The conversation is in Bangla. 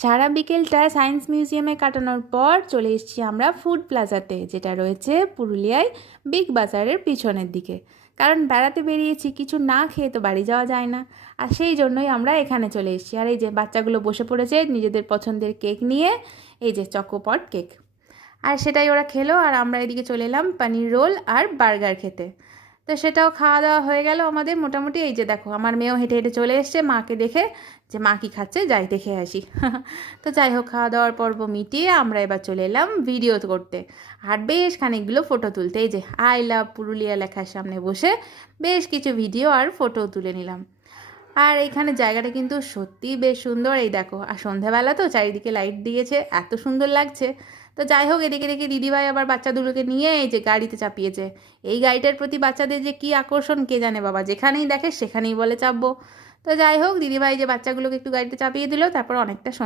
সারা বিকেলটা সায়েন্স মিউজিয়ামে কাটানোর পর চলে এসেছি আমরা ফুড প্লাজাতে, যেটা রয়েছে পুরুলিয়ায় বিগ বাজারের পিছনের দিকে। কারণ বেড়াতে বেরিয়েছি, কিছু না খেয়ে তো বাড়ি যাওয়া যায় না, আর সেই জন্যই আমরা এখানে চলে এসেছি। আর এই যে বাচ্চাগুলো বসে পড়েছে নিজেদের পছন্দের কেক নিয়ে, এই যে চকোপট কেক, আর সেটাই ওরা খেলো। আর আমরা এদিকে চলে এলাম পনির রোল আর বার্গার খেতে। তো সেটাও খাওয়া দাওয়া হয়ে গেল আমাদের মোটামুটি। এই যে দেখো আমার মেয়েও হেঁটে হেঁটে চলে এসছে মাকে দেখে, যে মা কী খাচ্ছে যাই দেখে আসি। তো যাই হোক, খাওয়া দাওয়ার পর্ব মিটিয়ে আমরা এবার চলে এলাম ভিডিও করতে আর বেশ খানিকগুলো ফটো তুলতে। এই যে আই লাভ পুরুলিয়া লেখার সামনে বসে বেশ কিছু ভিডিও আর ফটো তুলে নিলাম। আর এইখানে জায়গাটা কিন্তু সত্যিই বেশ সুন্দর। এই দেখো, আর সন্ধ্যাবেলা তো চারিদিকে লাইট দিয়েছে, এত সুন্দর লাগছে। তো যাই হোক, এদিকে দেখি দিদিভাই আবার বাচ্চা দুটোকে নিয়ে এই যে গাড়িতে চাপিয়েছে। এই গাড়িটার প্রতি বাচ্চাদের যে কী আকর্ষণ কে জানে বাবা, যেখানেই দেখে সেখানেই বলে চাপবো। তো যাই হোক, দিদিভাই যে বাচ্চাগুলোকে একটু গাড়িতে চাপিয়ে দিল, তারপর অনেকটা